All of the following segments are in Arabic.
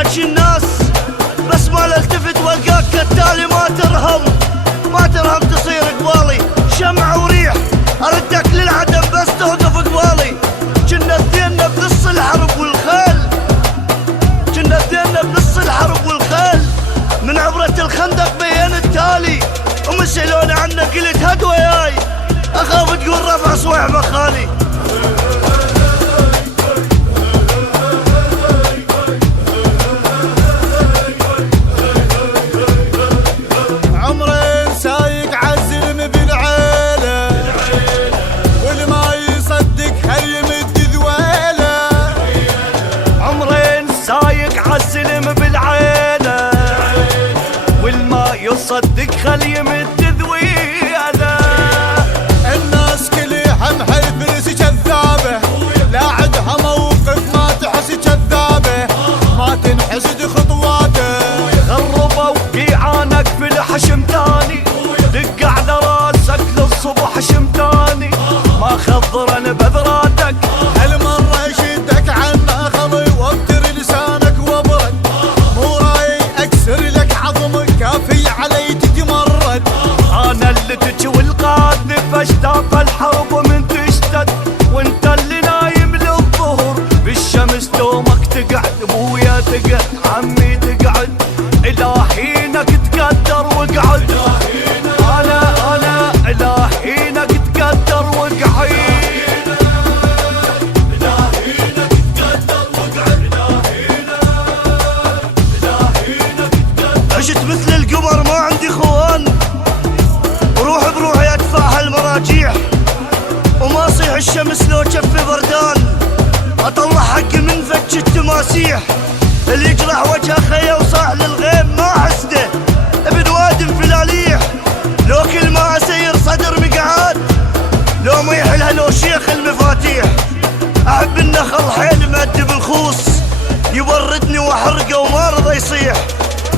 حكي الناس بس ما التفت والقاك كالتالي ما ترهم تصير قبالي شمع وريح اردك للعدم بس توقف قبالي. كنا اثنين بنص الحرب والخيل من عبرة الخندق بين التالي ومسألوني عنك قلت هد وياي اخاف تقول رفع صويح بخالي. صدق خلي يمد ذويله. الناس كلها محل كذابه لا عدها موقف ما تحس كذابه ما تنحسد خطواته. غربوا قيعانك في الحشم تاني دق على راسك للصبح شمتاني ما خضرن بذراتك هالمره يشدك عنه خلي وابتر لسانك وابرد مو راي اكسر لك عظمك كافي علي تتمرد. انا اللي تجي القاذف اشتاق الحرب من تشتد وانت اللي نايم للظهر بالشمس دومك تقعد ابويا تقعد عمي تقعد الهينك تقدر واقعد. انا الهينك تقدر واقعد. عشت مثل القمر ما عندي خوان وروح بروحي ادفع هالمراجيح وما صيح الشمس لو جفي بردان اطلع حقي من فج التماسيح. اللي يجرح وجهه خيه وصاح للغيم ما حسده ابن وادم فلاليح لو كل ما اسير صدر مقعاد لو ما يحلها لو شيخ المفاتيح. احب النخل حيل مأدب الخوص يبردني واحرقه وما رضى يصيح.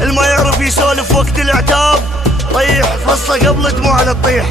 الما يعرف يسولف وقت العتاب طيح فصه قبل دموع تطيح.